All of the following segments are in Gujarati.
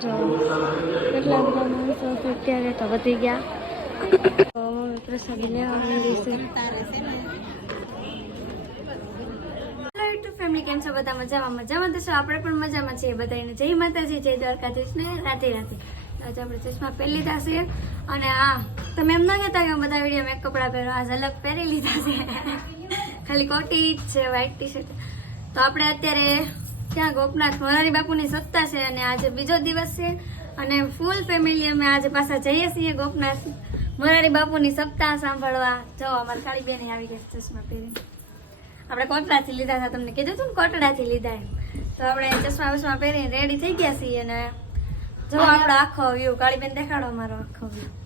કેટલા બધા માણસો અત્યારે તો વધી ગયા. તો મમ્મી પ્રસાદી લેવા માંડી છે. ફેમિલી કેમ છો? બધા મજામાં? મજામાં તો આપણે પણ મજામાં છીએ બધાને જય માતાજી, જય દ્વારકાધીશ ને રાતે રાતે આજે આપણે ચશ્મા પહેરી લીધા છે અને આ, તમે એમ ન કહેતા કે બધા વીડિયો મેં કપડાં પહેરો આજ અલગ પહેરી લીધા છે. ખાલી કોટી જ છે વ્હાઈટ ટી શર્ટ તો આપણે અત્યારે ત્યાં ગોપનાથ મોરારી બાપુની સત્તા છે અને આજે બીજો દિવસ છે અને ફૂલ ફેમિલી અમે આજે પાછા જઈએ છીએ ગોપનાથ મોરારી બાપુની સપ્તાહ સાંભળવા. જો અમારી કાળી બેન આવી ગઈ ચશ્મા પહેરી આપણે કોટડાથી લીધા હતા તમને કીધું હતું ને કોટડાથી લીધા એમ. તો આપણે ચશ્મા વશ્મા પહેરીને રેડી થઈ ગયા છીએ અને જો આપણો આખો વ્યૂ કાળી બેન દેખાડો અમારો આખો વ્યૂ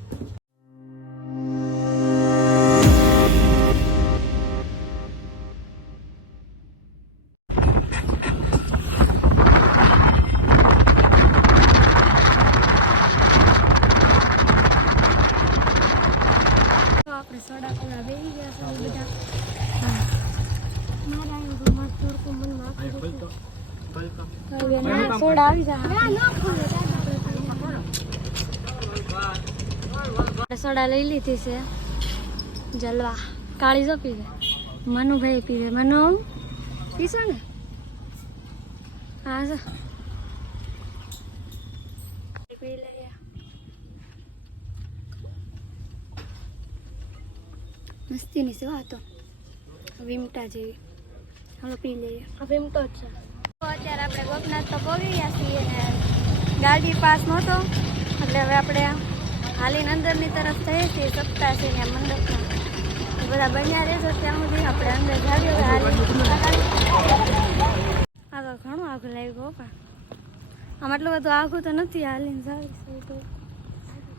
સોડા લઈ લીધી છે. જલવા. કાળી જો પીવે. મનુભાઈ પીવે. મનુ પીશો ને? હા પી લઈએ મસ્તીની છે આ તો. વિમટા જેવી. હવે પી લઈએ. વિમટો જ છે. તો અત્યારે આપણે ગોપનાથ તો પહોંચી ગયા છીએ ને ગાડી પાસ નહોતો. એટલે હવે આપણે હાલીને અંદરની તરફ જઈએ છીએ સપ્તાહ છે ત્યાં મંડપમાં. બધા બન્યા રહેજો ત્યાં સુધી, આપણે અંદર જાવી હવે આગળ ઘણું આઘું લાગ્યું પણ આમ આટલું બધું આઘું તો નથી હાલીને જાવી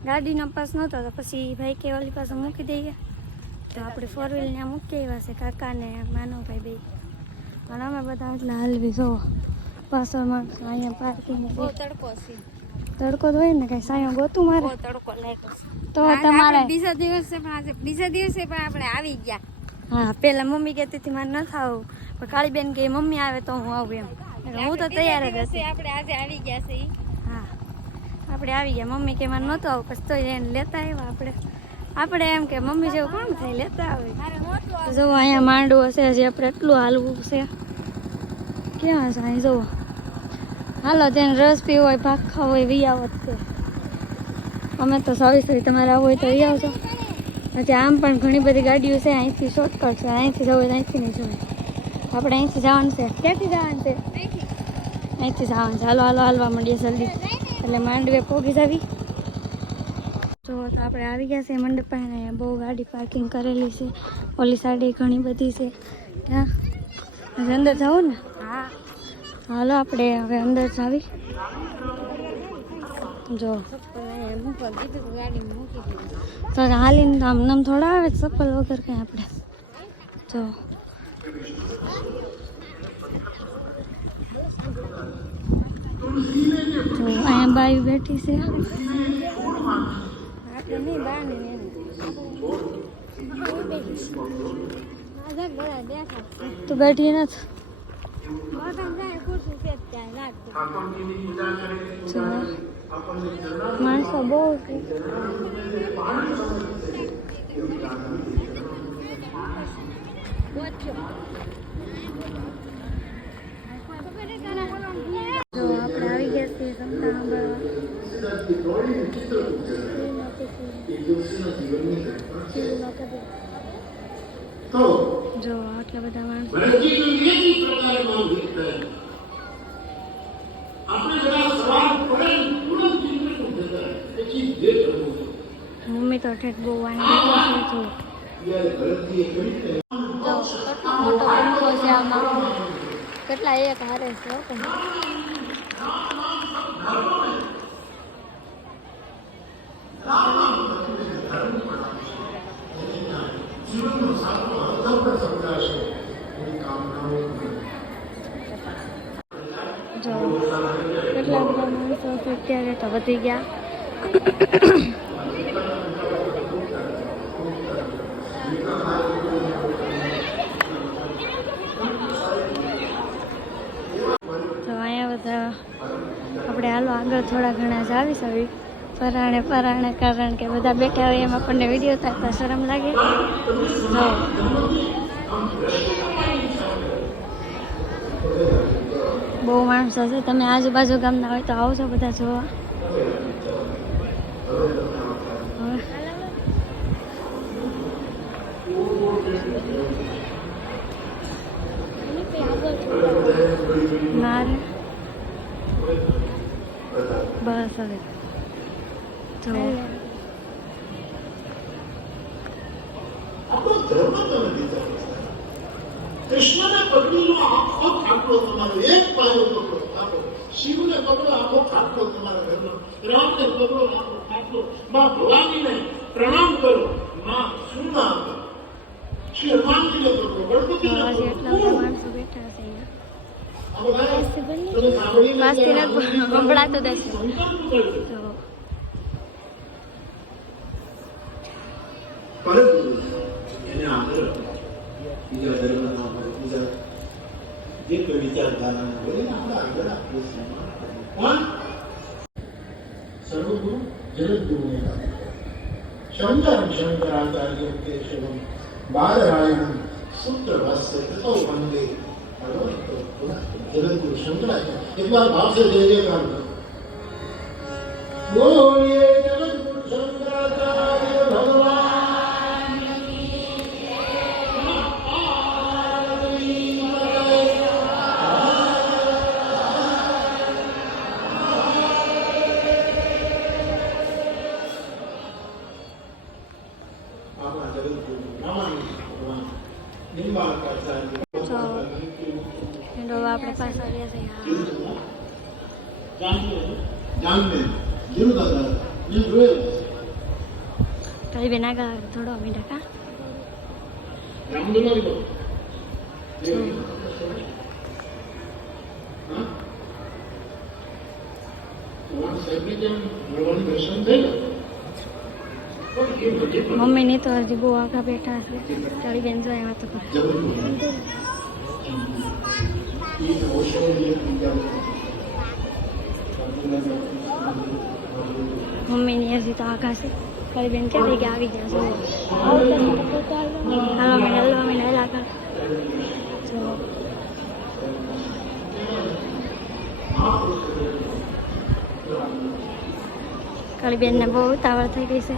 ગાડીનો પાસ નહોતો, તો પછી ભાઈ કે ઓલી પાસે મૂકી દઈએ. તો આપણે ફોર વ્હીલ ત્યાં મૂકી આવ્યા છે, કાકાને, માનવભાઈ બે. પણ અમે બધા એટલા હાલવી, જો. પાછળમાં અહીંયા પાર્કિંગ બહુ તડકો છે તડકો તો હોય ને કઈ સાયો ગોતું મારે. તડકો તો તમારે બીજા દિવસે પણ આજે બીજા દિવસે પણ આપણે આવી ગયા. હા પેલા મમ્મી કહેતી હતી મારે ન થાવું પણ કાળી બેન કે મમ્મી આવે તો હું આવું એમ. એટલે હું તો તૈયાર જ હતી. આપણે આજે આવી ગયા છે. હા આપણે આવી ગયા. મમ્મી કે મારે નહોતું આવું. પછી તો એને લેતા આવ્યા આપણે. આપણે એમ કે મમ્મી જેવું કોણ થાય? લેતા આવે. જુઓ અહીંયા માંડવો છે હજી આપણે એટલું હાલવું છે. ક્યાં છે અહીં જુઓ. હાલો જેને રસ પીવો હોય ભાગ ખાવો હોય, વી આવો છે. અમે તો સોરી તમારે આવું હોય તો વી આવજો. પછી આમ પણ ઘણી બધી ગાડીઓ છે, અહીંથી શોર્ટકટ છે, અહીંથી જવું હોય અહીંથી નહીં જવું આપણે અહીંથી જવાનું છે. ક્યાંથી જવાનું છે? અહીંથી જવાનું છે. હાલો હાલો, હાલવા માંડીએ જલ્દી. એટલે માંડવે પોગી જાવી. તો આપણે આવી ગયા છે મંડપ પાસે બહુ ગાડી પાર્કિંગ કરેલી છે. ઓલી સાઈડે ઘણી બધી છે. ત્યાં અંદર જવું ને. હાલો, આપણે હવે અંદર જાવી જો. તો તો હાલીને તો આમ નામ થોડા આવે ચપ્પલ વગર કંઈ આપણે. જો. જો, અહીંયા બાઈ બેઠી છે. તું બેઠી નથી? માણસો બહુ છે જો આપણે આવી ગયા છીએ સંતા સાંભળવા જો આટલા બધા માણસો મમ્મી તો ઠેઠ બહુ વાંધો છે જો જો કેટલો મોટો પંખો છે આમાં કેટલા એક હારે છે હો પણ. કેટલા બધા માણસો અત્યારે તો વધી ગયા. તો અહીંયા બધા આપણે હાલો આગળ થોડા ઘણા જ આવીશ હવે. પરાણે પરાણે કારણ કે બધા બેઠા હોય એમાં આપણને વીડિયો થાય તો શરમ લાગે. જો. બહુ માણસો છે. તમે આજુબાજુ ગામના હોય તો આવશો બધા જોવા. મારે. બસ હવે. જો આપણો ધર્મ કૃષ્ણને પકડી આખો એક પાયો પકડો આખો શિવને પકડો આખો ખાટલો તમારા ઘરનો રામને પકડો આખો ખાટલો માં ભવાનીને પ્રણામ કરો. માં શું નામ? શ્રી હનુમાનજીને પકડો ગણપતિને સંભળાતું જ કોઈ હોય આપણે આગળ આપીએ છીએ પણ જગદ્ગુરુને શંકરમ શંકરાચાર્ય કેશવમ બાદરાયણમ સૂત્રભાષ્ય તથો વંદે જગદ્ગુરુ શંકરાચાર્ય એક વાર ભાવશે જય જયકાર બોલીએ જગદ્ગુરુ શંકરાચાર્ય પણ એ બધી પણ મમ્મીની તો હજી બહુ આગળ બેઠા છે તારી બેન જો એમાં તો જબરદસ્ત. એ ઓશો જે પૂજા મમ્મીની હજી તો આગળ છે તારી બેન, ક્યાં ગયા? આવી ગયા છો. હાલો મેં હલવા મેં હેલા કર કાળી બહુ ઉતાવળ થઈ ગઈ છે.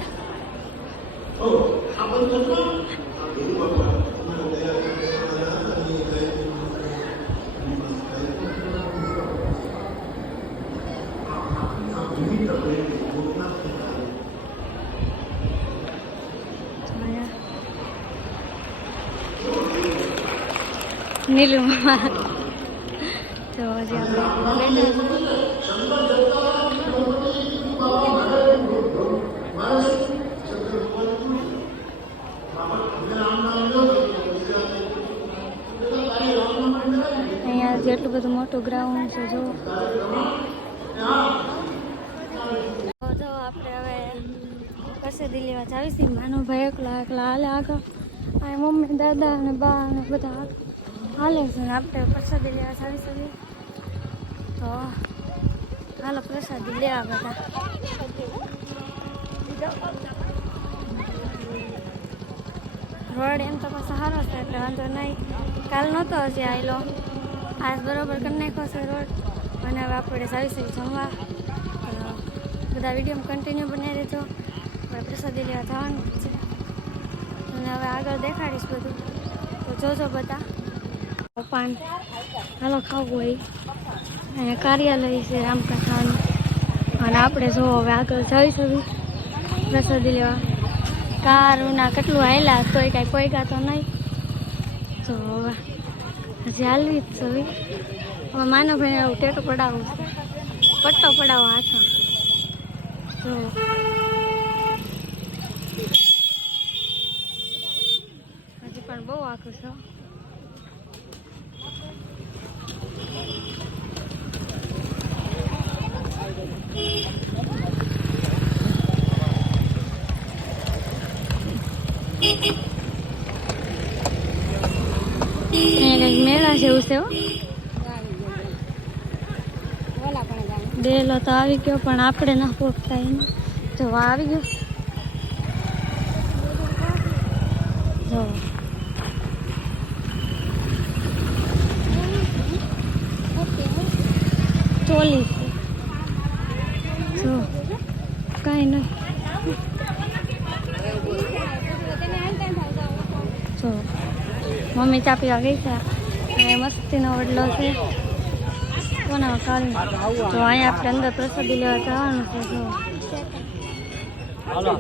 નીલું તો હજી આપણે અહીંયા જેટલું બધું મોટું ગ્રાઉન્ડ છે, જો. આપણે હવે પ્રસિદ્ધિ લેવા જાવી છીએ માનો ભાઈ એકલા એકલા હાલે આગળ. મમ્મી, દાદા અને બા અને બધા આગળ. હાલે છે આપણે પ્રસાદી લેવા જાવી છીએ તો, હાલો, પ્રસાદી લેવા બધા રોડ એમ તો પાછો સારો છે, એટલે વાંધો નહીં. કાલ નહોતો હજી આવેલો આજ બરોબર કરી નાખ્યો છે રોડ. અને હવે આપણે સારી છીએ જમવા. બધા વીડિયો કન્ટિન્યુ બનાવી દેજો. આપણે પ્રસાદી લેવા જવાનું છે. અને હવે આગળ દેખાડીશ બધું. તો જોજો બધા. પાન હાલો, ખાવું હોય. અને કાર્યાલય છે, રામકથાનું. અને આપણે જો હવે આગળ જઈશું. પ્રસાદી લેવા. કારુના કેટલું હાલ્યા, તોય કાંઈ કોઈ તો નહીં. તો હવે હજી હાલવી જ છે હવે. માનો ભાઈને એવું ટેટો પડાવું છે. પટ્ટો પડાવો હાથમાં. તો હજી પણ બહુ આખું છે અહીંયા કંઈક મેળા એવું છે જાણે. તો આવી ગયો, પણ આપણે ના પોખતા એને જોવા આવી ગયો. જો. ચોલી. જો. કાંઈ નહીં જો. મમ્મી ચાપી ગઈ છે? અને મસ્તીનો વડલો છે. કોના કાઢી તો અહીંયા આપણે અંદર પ્રસાદી લેવા જવાનું છે જો. હાલો.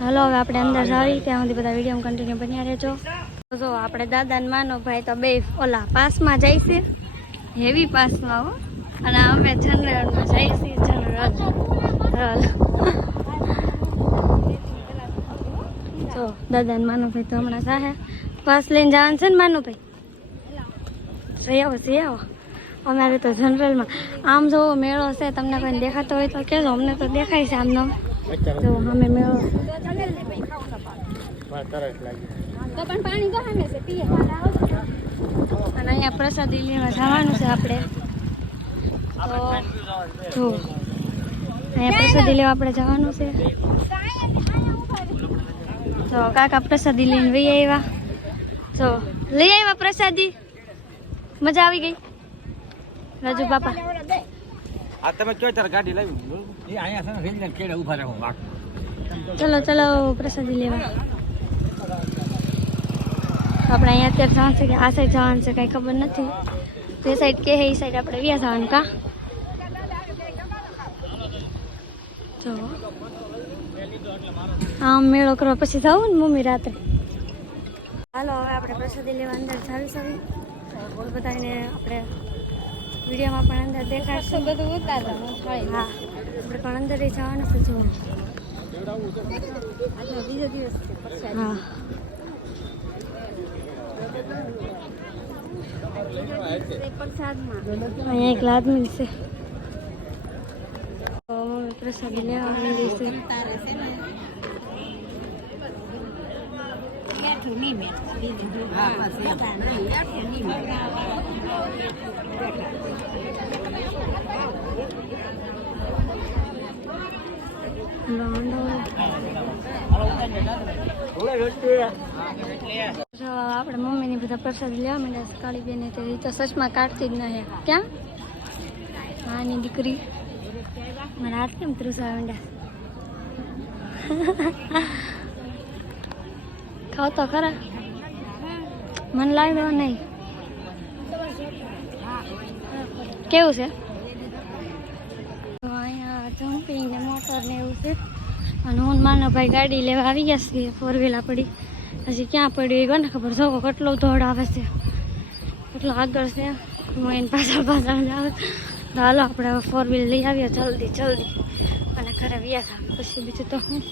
હવે આપણે અંદર જાવી. ત્યાં સુધી બધા વીડિયો કન્ટિન્યુ બન્યા રહેજો. તો જો આપણે દાદા ને માનો ભાઈ તો બે ઓલા પાસમાં જાય છે. હેવી પાસમાં હો. અને અમે જનરલમાં જઈએ છીએ જનરલ. જો દાદા ને માનો ભાઈ તો હમણાં સાહે પાસ લઈને જવાનું છે ને માનું ભાઈ જઈ આવો જઈ આવો. અમારે તો જનરલમાં આમ જો મેળો છે, તમને કોઈ દેખાતો હોય તો કહેજો. અમને તો દેખાય છે આમનો. જો અમે મેળો અને અહીંયા પ્રસાદી લેવા જવાનું છે આપણે. તો અહીંયા પ્રસાદી લેવા આપણે જવાનું છે. તો કાકા પ્રસાદી લઈને વહી આવ્યા. જો લઈ આવ્યા પ્રસાદી. મજા આવી ગઈ. રાજુ બાપા. આ તમે કયો તાર ગાડી લાવી? એ અહીંયા છે ને રેલવે કેડે ઊભા રહો વાક ચલો ચલો પ્રસાદી લેવા. આપણે અહીંયા અત્યારે જવાનું છે કે આ સાઈડ જવાનું છે કાંઈ ખબર નથી. જે સાઈડ કે એ સાઈડ આપણે વ્યા જવાનું કા? તો આમ મેળો કરવા પછી જવું ને મમ્મી રાત્રે? હાલો હવે આપણે પ્રસાદી લેવા અંદર જાવી સવી બધાને આપણે વિડીયોમાં પણ અંદર દેખાડશું. બધું ઉતારતા હા આપણે પણ અંદર જવાનું છે જોવા બીજો દિવસ હા. અહીંયા એક લાદમી છે. મમ્મી પ્રસાદી લેવા માંડી છે તારે છે ને બેઠું નહીં બેઠું બીજું હા બસ બેઠા નહીં બેઠું નહીં જો આપણે મમ્મીની બધા પ્રસાદી લેવા માંડ્યા છે કાળી બેને તે ઈ તો સચમાં કાઢતી જ નહીં ક્યાં નાની દીકરી મને હાથ કેમ ત્રુસા માંડ્યા ખાવ તો ખરા? મને લાગ્યો નહીં. કેવું છે? અહીંયા જમ્પિંગ ને મોટર ને એવું છે. અને હું માનો ભાઈ ગાડી લેવા આવી ગયા છીએ ફોર વ્હીલર પડી. હજી ક્યાં પડ્યું એ કોને ખબર? જોવો કેટલો દોડ આવે છે. કેટલો આગળ છે. હું એને પાછળ પાછળ જાઉં તો હાલો, આપણે ફોર વ્હીલ લઈ આવીએ, જલ્દી જલ્દી. અને ઘરે વ્યા પછી બીજું તો હું.